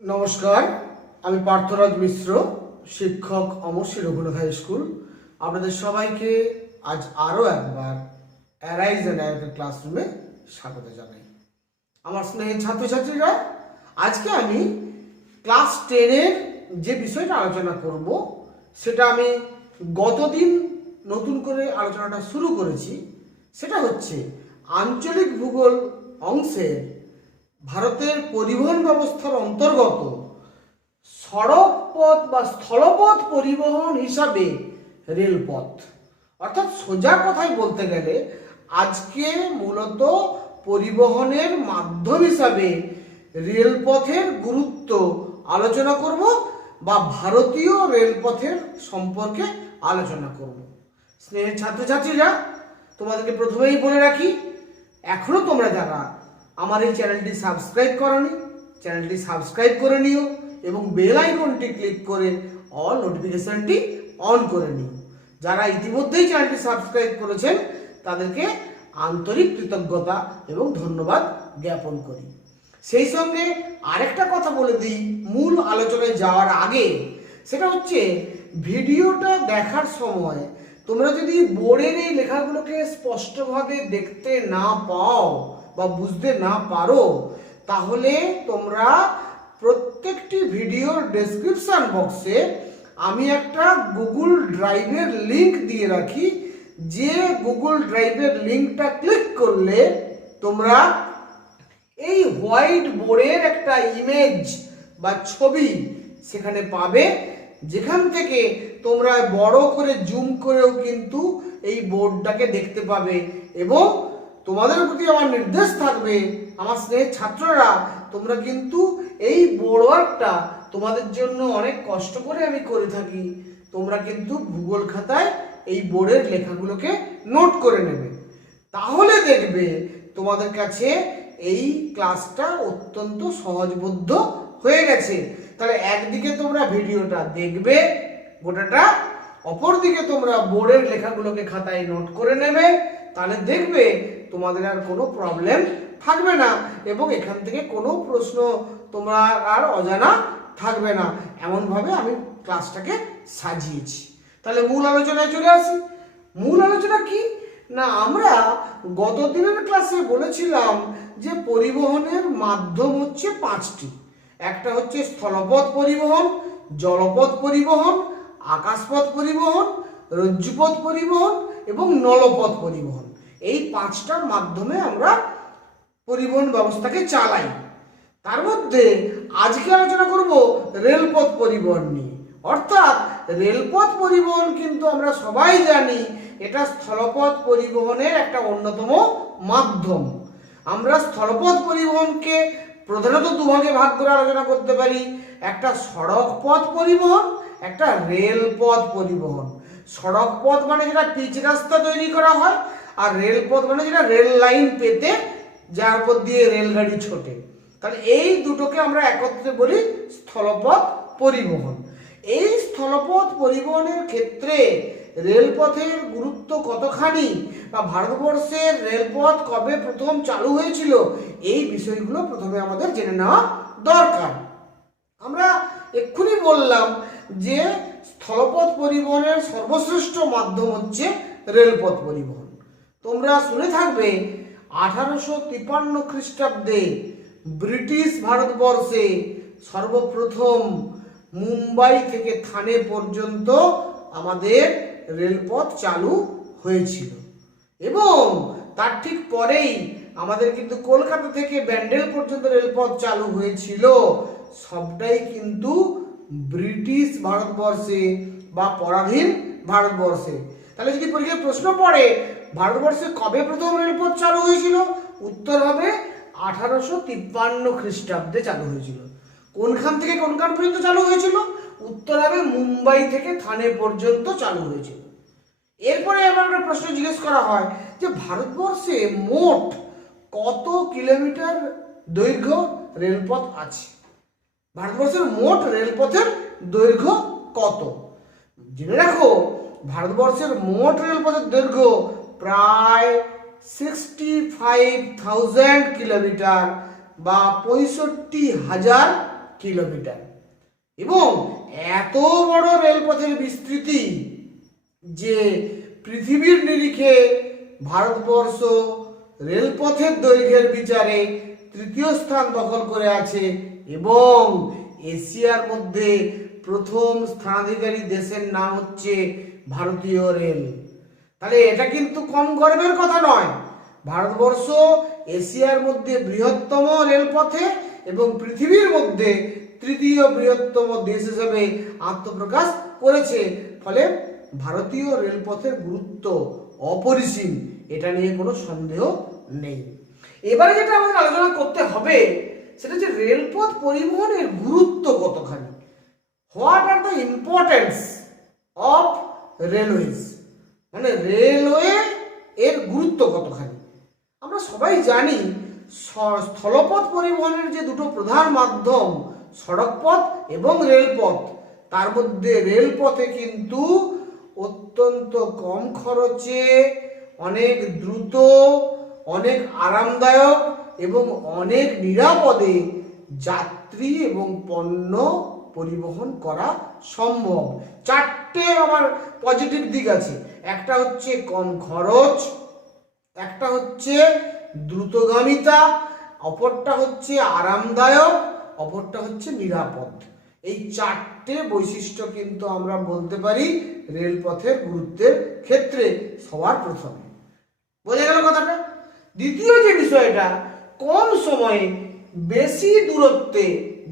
নমস্কার, আমি পার্থরাজ মিশ্র, শিক্ষক অমরশ্রী রঘুনাথ হাই স্কুল। আপনাদের সবাইকে আজ আরও একবার অ্যারাইজ অ্যান্ড অ্যারাইভের ক্লাসরুমে স্বাগত জানাই। আমার স্নেহের ছাত্রছাত্রীরা, আজকে আমি ক্লাস 10-এর যে বিষয়টা আলোচনা করব সেটা আমি গতদিন নতুন করে আলোচনাটা শুরু করেছি। সেটা হচ্ছে আঞ্চলিক ভূগোল অংশের ভারতের পরিবহন ব্যবস্থার অন্তর্গত সড়ক পথ বা স্থলপথ পরিবহন হিসাবে রেলপথ, অর্থাৎ সোজা কথায় বলতে গেলে আজকে মূলত পরিবহনের মাধ্যম হিসাবে রেলপথের গুরুত্ব আলোচনা করব বা ভারতীয় রেলপথের সম্পর্কে আলোচনা করব। স্নেহের ছাত্রছাত্রীরা, তোমাদেরকে প্রথমেই বলে রাখি, এখনো তোমরা যারা আমার এই চ্যানেলটি সাবস্ক্রাইব করনি, চ্যানেলটি সাবস্ক্রাইব করে নিও এবং বেল আইকনটি ক্লিক করে অল নোটিফিকেশনটি অন করে নিও। যারা ইতিমধ্যেই চ্যানেলটি সাবস্ক্রাইব করেছেন তাদেরকে আন্তরিক কৃতজ্ঞতা এবং ধন্যবাদ জ্ঞাপন করি। সেই সঙ্গে আরেকটা কথা বলে দিই মূল আলোচনায় যাওয়ার আগে, সেটা হচ্ছে ভিডিওটা দেখার সময় তোমরা যদি বোর্ডের এই লেখাগুলোকে স্পষ্টভাবে দেখতে না পাও বা বুঝতে না পারো, তাহলে তোমরা প্রত্যেকটি ভিডিওর ডেসক্রিপশন বক্সে আমি একটা গুগল ড্রাইভের লিংক দিয়ে রাখি। যে গুগল ড্রাইভের লিংকটা ক্লিক করলে তোমরা এই হোয়াইট বোর্ডের একটা ইমেজ বা ছবি সেখানে পাবে, যেখান থেকে তোমরা বড় করে জুম করেও কিন্তু এই বোর্ডটাকে দেখতে পাবে। এবং তোমাদের প্রতি আমার নির্দেশ থাকবে, আমার স্নেহের ছাত্ররা, তোমরা কিন্তু এই বোর্ড ওয়ার্কটা তোমাদের জন্য অনেক কষ্ট করে আমি করে থাকি, তোমরা কিন্তু ভূগোল খাতায় এই বোর্ডের লেখাগুলোকে নোট করে নেবে। তাহলে দেখবে তোমাদের কাছে এই ক্লাসটা অত্যন্ত সহজবোধ্য হয়ে গেছে। তাহলে একদিকে তোমরা ভিডিওটা দেখবে গোটাটা, অপরদিকে তোমরা বোর্ডের লেখাগুলোকে খাতায় নোট করে নেবে। তাহলে দেখবে তোমাদের আর কোনো প্রবলেম থাকবে না এবং এখান থেকে কোনো প্রশ্ন তোমরা আর অজানা থাকবে না। এমনভাবে আমি ক্লাসটাকে সাজিয়েছি। তাহলে মূল আলোচনায় চলে আসি। মূল আলোচনা কি না, আমরা গত দিনের ক্লাসে বলেছিলাম যে পরিবহনের মাধ্যম হচ্ছে 5টি। একটা হচ্ছে স্থলপথ পরিবহন, জলপথ পরিবহন, আকাশপথ পরিবহন, রজ্জুপথ পরিবহন এবং নলপথ পরিবহন। এই 5টার মাধ্যমে আমরা পরিবহন ব্যবস্থাকে চালাই। তার মধ্যে আজকে আলোচনা করব রেলপথ পরিবহন নিয়ে। অর্থাৎ রেলপথ পরিবহন কিন্তু আমরা সবাই জানি এটা স্থলপথ পরিবহনের একটা অন্যতম মাধ্যম। আমরা স্থলপথ পরিবহনকে প্রধানত দুভাগে ভাগ করে আলোচনা করতে পারি। একটা সড়ক পথ পরিবহন, একটা রেলপথ পরিবহন। সড়ক পথ মানে যেটা পিচ রাস্তা তৈরি করা হয়, আর রেলপথ মানে যেটা রেল লাইন পেতে যার উপর দিয়ে রেলগাড়ি ছোটে। তাহলে এই দুটোকে আমরা একত্রে বলি স্থলপথ পরিবহন। এই স্থলপথ পরিবহনের ক্ষেত্রে রেলপথের গুরুত্ব কতখানি বা ভারতবর্ষের রেলপথ কবে প্রথম চালু হয়েছিল, এই বিষয়গুলো প্রথমে আমাদের জেনে নেওয়া দরকার। আমরা এক্ষুনি বললাম যে স্থলপথ পরিবহনের সর্বশ্রেষ্ঠ মাধ্যম হচ্ছে রেলপথ পরিবহন। তোমরা শুনে থাকবে 1853 খ্রিস্টাব্দে ব্রিটিশ ভারতবর্ষে সর্বপ্রথম মুম্বাই থেকে থানে পর্যন্ত আমাদের রেলপথ চালু হয়েছিল এবং তার ঠিক পরেই আমাদের কিন্তু কলকাতা থেকে ব্যান্ডেল পর্যন্ত রেলপথ চালু হয়েছিল। সবটাই কিন্তু ব্রিটিশ ভারতবর্ষে বা পরাধীন ভারতবর্ষে। তাহলে যদি পরীক্ষায় প্রশ্ন পড়ে ভারতবর্ষে কবে প্রথম রেলপথ চালু হয়েছিল, উত্তর হবে 1853 খ্রিস্টাব্দে চালু হয়েছিল। কোনখান থেকে কোনখান পর্যন্ত চালু হয়েছিল, উত্তর হবে মুম্বাই থেকে থানে পর্যন্ত চালু হয়েছিল। এরপরে আমার একটা প্রশ্ন জিজ্ঞেস করা হয় যে ভারতবর্ষে মোট কত কিলোমিটার দৈর্ঘ্য রেলপথ আছে। ভারতবর্ষের মোট রেলপথের দৈর্ঘ্য কত? জেনে রাখো, ভারতবর্ষের মোট রেলপথের দৈর্ঘ্য প্রায় 65,000 কিলোমিটার বা 65,000 কিলোমিটার। এবং এত বড় রেলপথের বিস্তৃতি যে পৃথিবীর নিরিখে ভারতবর্ষ রেলপথের দৈর্ঘ্যের বিচারে তৃতীয় স্থান দখল করে আছে এবং এশিয়ার মধ্যে প্রথম স্থানাধিকারী দেশের নাম হচ্ছে ভারতীয় রেল। তাহলে এটা কিন্তু কম গর্বের কথা নয়। ভারতবর্ষ এশিয়ার মধ্যে বৃহত্তম রেলপথে এবং পৃথিবীর মধ্যে তৃতীয় বৃহত্তম দেশ হিসেবে আত্মপ্রকাশ করেছে। ফলে ভারতীয় রেলপথের গুরুত্ব অপরিসীম, এটা নিয়ে কোনো সন্দেহ নেই। এবারে যেটা আমাদের আলোচনা করতে হবে সেটা হচ্ছে রেলপথ পরিবহনের গুরুত্ব কতখানি। What are the importance of railways, মানে রেলওয়ে এর গুরুত্ব কতখানি। আমরা সবাই জানি স্থলপথ পরিবহনের যে দুটো প্রধান মাধ্যম সড়কপথ এবং রেলপথ, তার মধ্যে রেলপথে কিন্তু অত্যন্ত কম খরচে, অনেক দ্রুত, অনেক আরামদায়ক এবং অনেক নিরাপদে যাত্রী এবং পণ্য পরিবহন করা সম্ভব। চারটে আমার পজিটিভ দিক আছে। একটা হচ্ছে কম খরচ, একটা হচ্ছে দ্রুতগামিতা, অপরটা হচ্ছে আরামদায়ক, অপরটা হচ্ছে নিরাপদ। এই চারটে বৈশিষ্ট্য কিন্তু আমরা বলতে পারি রেলপথের গুরুত্বের ক্ষেত্রে সবার প্রথমে। বোঝা গেল কথাটা? দ্বিতীয় যে বিষয়টা, কম সময়ে বেশি দূরত্বে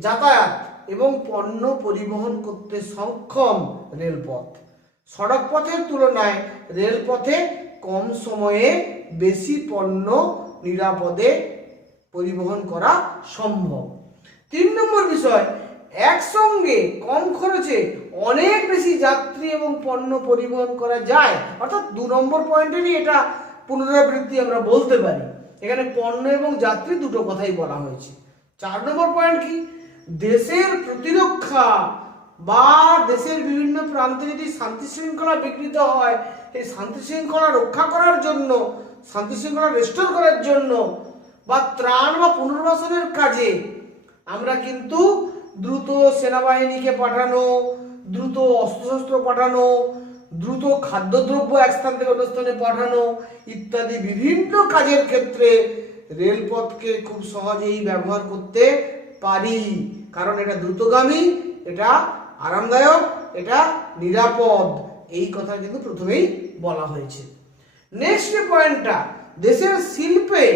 যাতায়াত এবং পণ্য পরিবহন করতে সক্ষম রেলপথ। সড়ক পথের তুলনায় রেলপথে কম সময়ে বেশি পণ্য নিরাপদে পরিবহন করা সম্ভব। 3 নম্বর বিষয়, একসঙ্গে কম খরচে অনেক বেশি যাত্রী এবং পণ্য পরিবহন করা যায়। অর্থাৎ 2 নম্বর পয়েন্টেরই এটা পুনরাবৃত্তি আমরা বলতে পারি। এখানে পণ্য এবং যাত্রী দুটো কথাই বলা হয়েছে। 4 নম্বর পয়েন্ট কি, দেশের প্রতিরক্ষা বা দেশের বিভিন্ন প্রান্তে যদি শান্তি শৃঙ্খলা বিঘ্নিত হয়, এই শান্তি শৃঙ্খলা রক্ষা করার জন্য, শান্তি শৃঙ্খলা রেস্টোর করার জন্য বা ত্রাণ বা পুনর্বাসনের কাজে আমরা কিন্তু দ্রুত সেনাবাহিনীকে পাঠানো, দ্রুত অস্ত্রশস্ত্র পাঠানো, দ্রুত খাদ্যদ্রব্য এক স্থান থেকে অন্য স্থানে পাঠানো ইত্যাদি বিভিন্ন কাজের ক্ষেত্রে রেলপথকে খুব সহজেই ব্যবহার করতে পারি। কারণ এটা দ্রুতগামী, এটা আরামদায়ক, এটা নিরাপদ। এই কথা কিন্তু প্রথমেই বলা হয়েছে। নেক্সট পয়েন্টটা, দেশের শিল্পে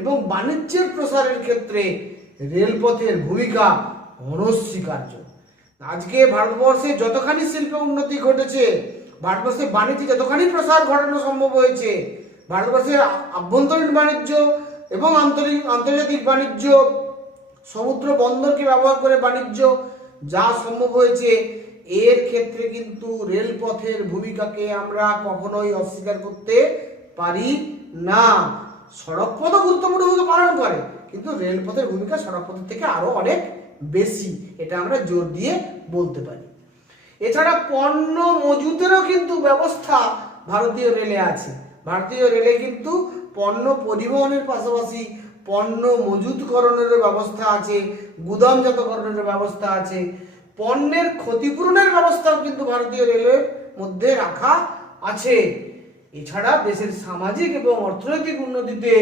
এবং বাণিজ্যের প্রসারের ক্ষেত্রে রেলপথের ভূমিকা অনস্বীকার্য। আজকে ভারতবর্ষে যতখানি শিল্পে উন্নতি ঘটেছে, ভারতবর্ষের বাণিজ্যে যতখানি প্রসার ঘটানো সম্ভব হয়েছে, ভারতবর্ষের আভ্যন্তরীণ বাণিজ্য এবং আন্তর্জাতিক বাণিজ্য, সমুদ্র বন্দরকে ব্যবহার করে বাণিজ্য যা সম্ভব হয়েছে, এর ক্ষেত্রে কিন্তু রেলপথের ভূমিকাকে আমরা কখনোই অস্বীকার করতে পারি না। সড়কপথও গুরুত্বপূর্ণ ভূমিকা পালন করে, কিন্তু রেলপথের ভূমিকা সড়কপথের থেকে আরো অনেক বেশি, এটা আমরা জোর দিয়ে বলতে পারি। এছাড়া পণ্য মজুতেরও কিন্তু ব্যবস্থা ভারতীয় রেলে আছে। ভারতীয় রেলে কিন্তু পণ্য পরিবহনের পাশাপাশি পণ্য মজুতকরণের ব্যবস্থা আছে, গুদামজাতকরণের ব্যবস্থা আছে, পণ্যের ক্ষতিপূরণের ব্যবস্থাও কিন্তু ভারতীয় রেলের মধ্যে রাখা আছে। এছাড়া দেশের সামাজিক এবং অর্থনৈতিক উন্নতিতে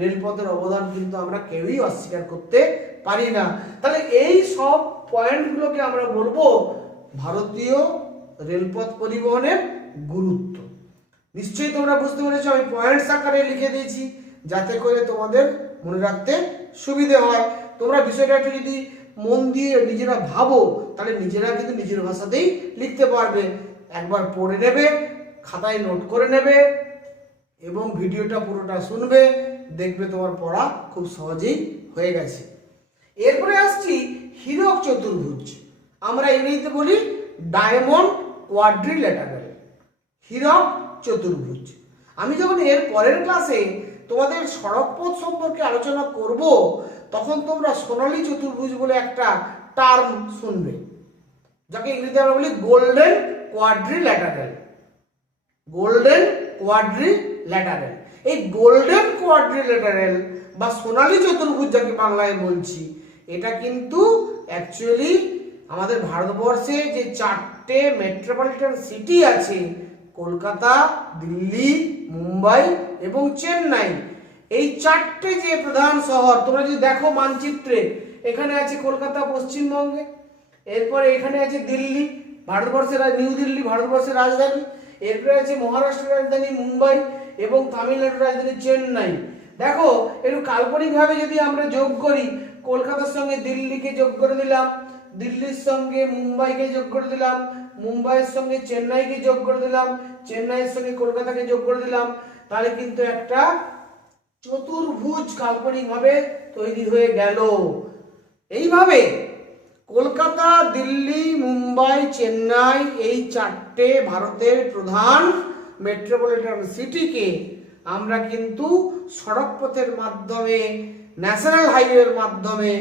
রেলপথের অবদান কিন্তু আমরা কেউই অস্বীকার করতে পারি না। তাহলে এই সব পয়েন্টগুলোকে আমরা বলবো ভারতীয় রেলপথ পরিবহনের গুরুত্ব। নিশ্চয়ই তোমরা বুঝতে পেরেছো, আমি পয়েন্টস আকারে লিখে দিয়েছি যাতে করে তোমাদের মনে রাখতে সুবিধে হয়। তোমরা বিষয়টা একটু যদি মন দিয়ে নিজেরা ভাবো, তাহলে নিজেরা কিন্তু নিজের ভাষাতেই লিখতে পারবে। একবার পড়ে নেবে, খাতায় নোট করে নেবে এবং ভিডিওটা পুরোটা শুনবে, দেখবে তোমার পড়া খুব সহজেই হয়ে গেছে। এরপরে আসছি হীরক চতুর্ভুজ, আমরা ইংরেজিতে বলি ডায়মন্ড কোয়াড্রিল্যাটারাল। হীরক চতুর্ভুজ, আমি যখন এর পরের ক্লাসে তোমাদের সড়কপথ সম্পর্কে আলোচনা করব, তখন তোমরা সোনালী চতুর্ভুজ বলে একটা টার্ম শুনবে, যাকে ইংরেজিতে আমরা বলি গোল্ডেন কোয়াড্রিল্যাটারাল। গোল্ডেন কোয়াড্রিল্যাটারাল, এই গোল্ডেন কোয়াড্রিল্যাটারাল বা সোনালী চতুর্ভুজ যাকে বাংলায় বলছি, এটা কিন্তু অ্যাকচুয়ালি আমাদের ভারতবর্ষে যে 4টে মেট্রোপলিটন সিটি আছে, কলকাতা, দিল্লি, মুম্বাই এবং চেন্নাই, এই 4টে যে প্রধান শহর, তোমরা যদি দেখো মানচিত্রে, এখানে আছে কলকাতা পশ্চিমবঙ্গে, এরপরে এখানে আছে দিল্লি ভারতবর্ষের নিউ দিল্লি ভারতবর্ষের রাজধানী, এরপরে আছে মহারাষ্ট্রের রাজধানী মুম্বাই এবং তামিলনাড়ুর রাজধানী চেন্নাই। দেখো একটু কাল্পনিকভাবে যদি আমরা যোগ করি, কলকাতার সঙ্গে দিল্লিকে যোগ করে দিলাম, দিল্লির সঙ্গে মুম্বাইকে যোগ করে দিলাম, মুম্বাইয়ের সঙ্গে চেন্নাইকে যোগ করে দিলাম, চেন্নাইয়ের সঙ্গে কলকাতাকে যোগ করে দিলাম, তাহলে কিন্তু একটা চতুর্ভুজ কাল্পনিকভাবে তৈরি হয়ে গেল। এইভাবে কলকাতা, দিল্লি, মুম্বাই, চেন্নাই, এই 4টে ভারতের প্রধান মেট্রোপলিটন সিটিকে আমরা কিন্তু সড়ক পথের মাধ্যমে, ন্যাশনাল হাইওয়ের মাধ্যমে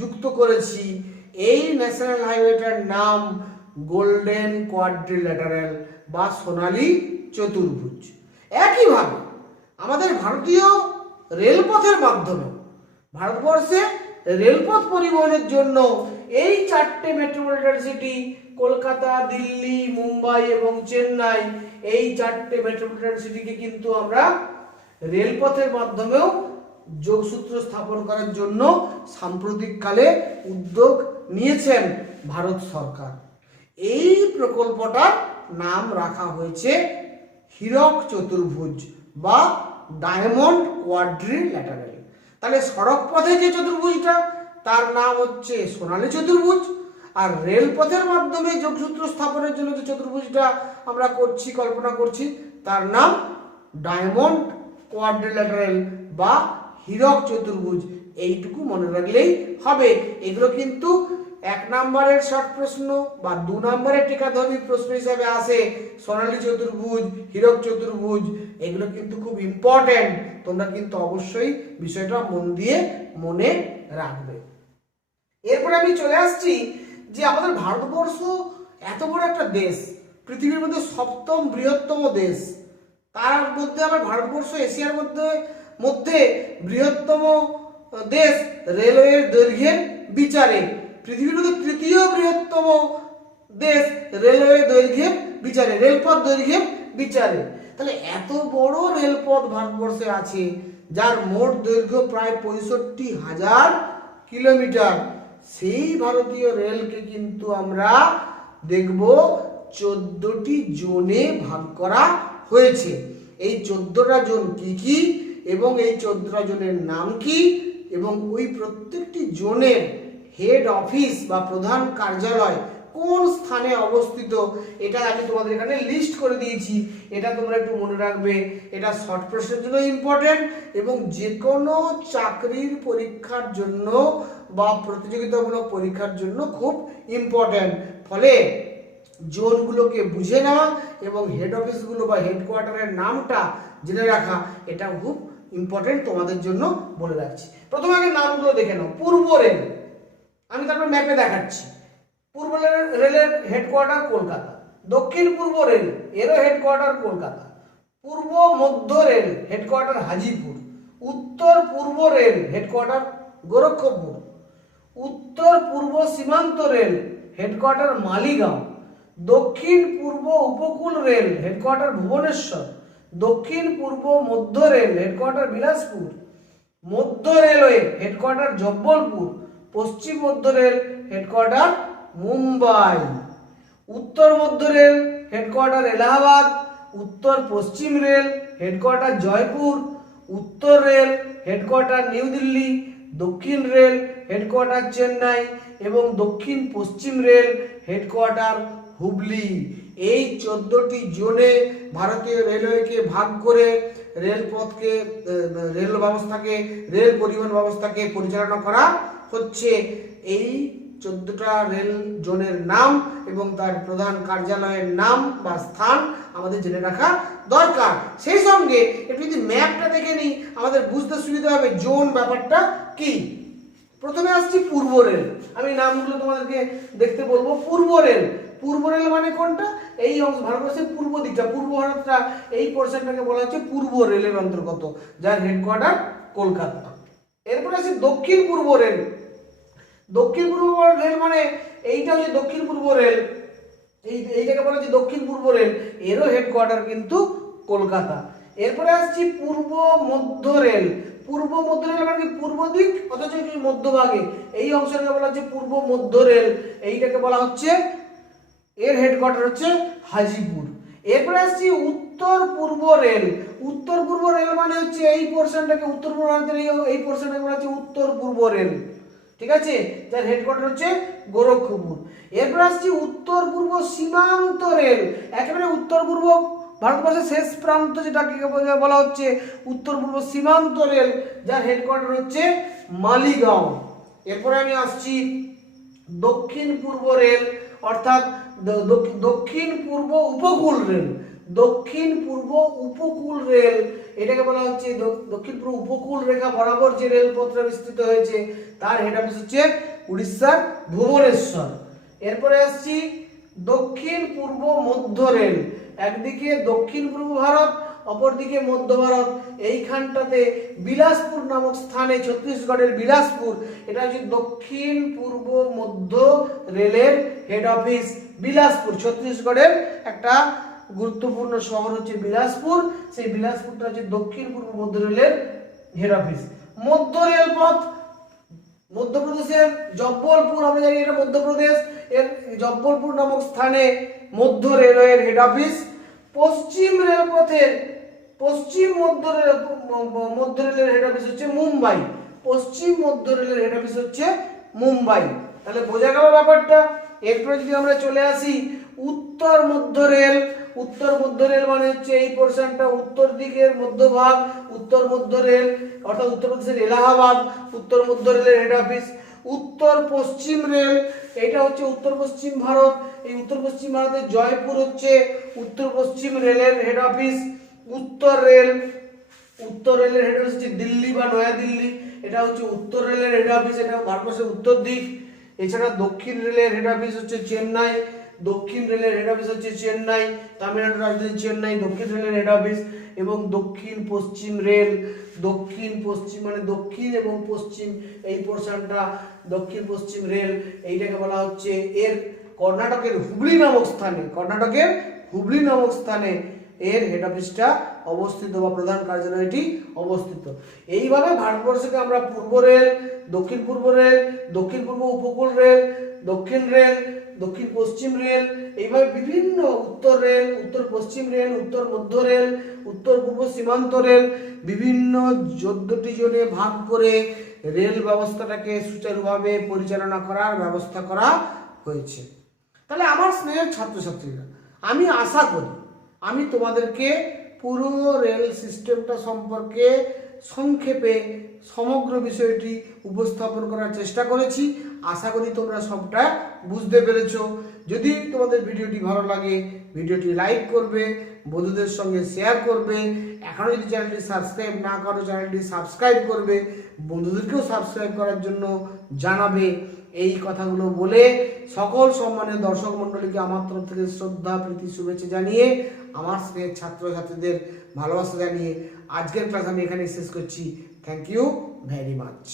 যুক্ত করেছি। এই ন্যাশনাল হাইওয়েটার নাম গোল্ডেন কোয়াড্রিল্যাটারাল বা সোনালী চতুর্ভুজ। একইভাবে আমাদের ভারতীয় রেলপথের মাধ্যমে, ভারতবর্ষে রেলপথ পরিবহনের জন্য এই 4টে মেট্রোপলিটন সিটি কলকাতা, দিল্লি, মুম্বাই এবং চেন্নাই, এই 4টে মেট্রোপলিটন সিটিকে কিন্তু আমরা রেলপথের মাধ্যমেও যোগসূত্র স্থাপন করার জন্য সাম্প্রতিককালে উদ্যোগ নিয়েছেন ভারত সরকার। এই প্রকল্পটার নাম রাখা হয়েছে হীরক চতুর্ভুজ বা ডায়মন্ড কোয়াড্রিল্যাটারাল। তাহলে সড়ক পথে যে চতুর্ভুজটা তার নাম হচ্ছে সোনালী চতুর্ভুজ, আর রেলপথের মাধ্যমে যোগসূত্র স্থাপনের জন্য যে চতুর্ভুজটা আমরা করছি, কল্পনা করছি, তার নাম ডায়মন্ড কোয়াড্রিল্যাটারাল বা হীরক চতুর্ভুজ। এইটুকু মনে রাখলেই হবে। এগুলো কিন্তু 1 নম্বরের শর্ট প্রশ্ন বা 2 নম্বরের টিকাধর্মী প্রশ্ন হিসাবে আসে। সোনালী চতুর্ভুজ, হীরক চতুর্ভুজ, এগুলো কিন্তু খুব ইম্পর্টেন্ট। তোমরা কিন্তু অবশ্যই বিষয়টা মন দিয়ে মনে রাখবে। এরপরে আমি চলে আসছি যে আমাদের ভারতবর্ষ এত বড় একটা দেশ, পৃথিবীর মধ্যে 7ম বৃহত্তম দেশ, তার মধ্যে আমার ভারতবর্ষ এশিয়ার মধ্যে বৃহত্তম দেশ রেলওয়ের দৈর্ঘ্যের বিচারে, পৃথিবীর মধ্যে 3য় বৃহত্তম দেশ রেলওয়ে দৈর্ঘ্যের বিচারে, রেলপথ দৈর্ঘ্যের বিচারে। তাহলে এত বড় রেলপথ ভারতবর্ষে আছে, যার মোট দৈর্ঘ্য প্রায় 65,000 কিলোমিটার। সেই ভারতীয় রেলকে কিন্তু আমরা দেখব 14টি জোনে ভাগ করা হয়েছে। এই 14টা জোন কি কি এবং এই 14টা জোনের নাম কি এবং ওই প্রত্যেকটি জোনের হেড অফিস বা প্রধান কার্যালয় কোন স্থানে অবস্থিত, এটা আমি তোমাদের এখানে লিস্ট করে দিয়েছি। এটা তোমরা একটু মনে রাখবে। এটা শর্ট প্রশ্নের জন্য ইম্পর্টেন্ট এবং যে কোনো চাকরির পরীক্ষার জন্য বা প্রতিযোগিতামূলক পরীক্ষার জন্য খুব ইম্পর্টেন্ট। ফলে জোনগুলোকে বুঝে নেওয়া এবং হেড অফিসগুলো বা হেডকোয়ার্টারের নামটা জেনে রাখা, এটা খুব ইম্পর্টেন্ট তোমাদের জন্য বলে রাখছি। প্রথমে আগে নামগুলো দেখে নাও। পূর্ব রেল, আমি তারপর ম্যাপে দেখাচ্ছি। পূর্ব রেলের হেডকোয়ার্টার কলকাতা। দক্ষিণ পূর্ব রেল, এরও হেডকোয়ার্টার কলকাতা। পূর্ব মধ্য রেল, হেডকোয়ার্টার হাজিপুর। উত্তর পূর্ব রেল, হেডকোয়ার্টার গোরক্ষপুর। উত্তর পূর্ব সীমান্ত রেল, হেডকোয়ার্টার মালিগাঁও। দক্ষিণ পূর্ব উপকূল রেল, হেডকোয়ার্টার ভুবনেশ্বর। দক্ষিণ পূর্ব মধ্য রেল, হেডকোয়ার্টার বিলাসপুর। মধ্য রেলওয়ে, হেডকোয়ার্টার জব্বলপুর। পশ্চিম মধ্য রেল, হেডকোয়ার্টার মুম্বাই। উত্তর মধ্য রেল, হেডকোয়ার্টার এলাহাবাদ। উত্তর পশ্চিম রেল, হেডকোয়ার্টার জয়পুর। উত্তর রেল, হেডকোয়ার্টার নিউ দিল্লি। দক্ষিণ রেল, হেডকোয়ার্টার চেন্নাই এবং দক্ষিণ পশ্চিম রেল, হেডকোয়ার্টার হুবলি। এই 14টি জোনে ভারতীয় রেলওয়েকে ভাগ করে রেলপথকে, রেল ব্যবস্থাকে, রেল পরিবহন ব্যবস্থাকে পরিচালনা করা হচ্ছে। এই 14টা রেল জোনের নাম এবং তার প্রধান কার্যালয়ের নাম বা স্থান আমাদের জেনে রাখা দরকার। সেই সঙ্গে একটু যদি ম্যাপটা দেখে নিই, আমাদের বুঝতে সুবিধা হবে জোন ব্যাপারটা কি। প্রথমে আসছি পূর্ব রেল। আমি নামগুলো তোমাদেরকে দেখতে বলবো। পূর্ব রেল, পূর্ব রেল মানে কোনটা? এই অংশ, ভারতবর্ষের পূর্ব দিকটা, পূর্ব ভারতটা, এই পোর্শনটাকে বলা হচ্ছে পূর্ব রেলের অন্তর্গত, যার হেডকোয়ার্টার কলকাতা। এরপরে আছে দক্ষিণ পূর্ব রেল। দক্ষিণ পূর্ব রেল মানে এইটা হচ্ছে দক্ষিণ পূর্ব রেল, এইটাকে বলা হচ্ছে দক্ষিণ পূর্ব রেল, এরও হেডকোয়ার্টার কিন্তু কলকাতা। এরপরে আসছি পূর্ব মধ্য রেল। পূর্ব মধ্য রেল মানে কি পূর্ব দিক অথচ মধ্যভাগে, এই অংশটাকে বলা হচ্ছে পূর্ব মধ্য রেল, এইটাকে বলা হচ্ছে, এর হেডকোয়ার্টার হচ্ছে হাজিপুর। এরপরে আসছি উত্তর পূর্ব রেল। উত্তর পূর্ব রেল মানে হচ্ছে এই পোরশনটাকে, উত্তর পূর্ব ভারতের এই পোরশনটাকে বলা হচ্ছে উত্তর পূর্ব রেল, ঠিক আছে, যার হেডকোয়ার্টার হচ্ছে গোরক্ষপুর। এরপর আসছি উত্তর পূর্ব সীমান্ত রেল, একেবারে উত্তর পূর্ব ভারতবর্ষের শেষ প্রান্ত যেটাকে বলা হচ্ছে উত্তর পূর্ব সীমান্ত রেল, যার হেডকোয়ার্টার হচ্ছে মালিগাঁও। এরপরে আমি আসছি দক্ষিণ পূর্ব রেল, অর্থাৎ দক্ষিণ পূর্ব উপকূল রেল। দক্ষিণ পূর্ব উপকূল রেল, এটাকে বলা হচ্ছে দক্ষিণ পূর্ব উপকূল রেখা বরাবর যে রেলপথটা বিস্তৃত হয়েছে তার হেড অফিস হচ্ছে উড়িষ্যার ভুবনেশ্বর। এরপরে আসছি দক্ষিণ পূর্ব মধ্য রেল, একদিকে দক্ষিণ পূর্ব ভারত অপরদিকে মধ্য ভারত, এইখানটাতে বিলাসপুর নামক স্থানে, ছত্তিশগড়ের বিলাসপুর, এটা হচ্ছে দক্ষিণ পূর্ব মধ্য রেলের হেড অফিস। বিলাসপুর ছত্তিশগড়ের একটা গুরুত্বপূর্ণ শহর হচ্ছে বিলাসপুর, সেই বিলাসপুরটা হচ্ছে দক্ষিণ পূর্ব মধ্য রেলের হেড অফিস। মধ্য রেলপথ মধ্যপ্রদেশের জব্বলপুর, আমরা জানি এটা মধ্যপ্রদেশ, এর জব্বলপুর নামক স্থানে মধ্য রেলওয়ের হেড অফিস। পশ্চিম রেলপথের পশ্চিম মধ্য রেলের হেড অফিস হচ্ছে মুম্বাই। পশ্চিম মধ্য রেলের হেড অফিস হচ্ছে মুম্বাই। তাহলে বোঝা গেল ব্যাপারটা। এরপরে যদি আমরা চলে আসি উত্তর মধ্য রেল। উত্তর মধ্য রেল মানে হচ্ছে এই পোরশনটা, উত্তর দিকের মধ্যভাগ উত্তর মধ্য রেল, অর্থাৎ উত্তরপ্রদেশের এলাহাবাদ উত্তর মধ্য রেলের হেড অফিস। উত্তর পশ্চিম রেল, এটা হচ্ছে উত্তর পশ্চিম ভারত, এই উত্তর পশ্চিম ভারতের জয়পুর হচ্ছে উত্তর পশ্চিম রেলের হেড অফিস। উত্তর রেল, উত্তর রেলের হেড অফিস হচ্ছে দিল্লি বা নয়াদিল্লি, এটা হচ্ছে উত্তর রেলের হেড অফিস, এটা ভারতবর্ষের উত্তর দিক। এছাড়া দক্ষিণ রেলের হেড অফিস হচ্ছে চেন্নাই, দক্ষিণ রেলের হেড অফিস হচ্ছে চেন্নাই, তামিলনাড়ুর রাজধানী চেন্নাই দক্ষিণ রেলের হেড অফিস। এবং দক্ষিণ পশ্চিম রেল, দক্ষিণ পশ্চিম মানে দক্ষিণ এবং পশ্চিম এই পোরশনটা দক্ষিণ পশ্চিম রেল, এইটাকে বলা হচ্ছে এর কর্ণাটকের হুবলি নামক স্থানে, কর্ণাটকের হুবলি নামক স্থানে এর হেড অফিসটা অবস্থিত বা প্রধান কার্যালয়টি অবস্থিত। এইভাবে ভারতবর্ষকে আমরা পূর্ব রেল, দক্ষিণ পূর্ব রেল, দক্ষিণ পূর্ব উপকূল রেল, দক্ষিণ রেল, দক্ষিণ পশ্চিম রেল, এইভাবে বিভিন্ন উত্তর রেল, উত্তর পশ্চিম রেল, উত্তর মধ্য রেল, উত্তর পূর্ব সীমান্ত রেল, বিভিন্ন 14টি জোনে ভাগ করে রেল ব্যবস্থাটাকে সুচারুভাবে পরিচালনা করার ব্যবস্থা করা হয়েছে। তাহলে আমার স্নেহের ছাত্রছাত্রীরা, আমি আশা করি আমি তোমাদেরকে পুরো রেল সিস্টেমটা সম্পর্কে সংক্ষেপে সমগ্র বিষয়টি উপস্থাপন করার চেষ্টা করেছি। আশা করি তোমরা সবটা বুঝতে পেরেছো। যদি তোমাদের ভিডিওটি ভালো লাগে ভিডিওটি লাইক করবে, বন্ধুদের সঙ্গে শেয়ার করবে, এখনও যদি চ্যানেলটি সাবস্ক্রাইব না করো চ্যানেলটি সাবস্ক্রাইব করবে, বন্ধুদেরকেও সাবস্ক্রাইব করার জন্য জানাবে। এই কথাগুলো বলে সকল সম্মানের দর্শক মণ্ডলীকে আমার তরফ থেকে শ্রদ্ধা প্রীতি শুভেচ্ছা জানিয়ে, আমার স্নেহের ছাত্রছাত্রীদের ভালোবাসা জানিয়ে আজকের ক্লাস আমি এখানে শেষ করছি। Thank you very much.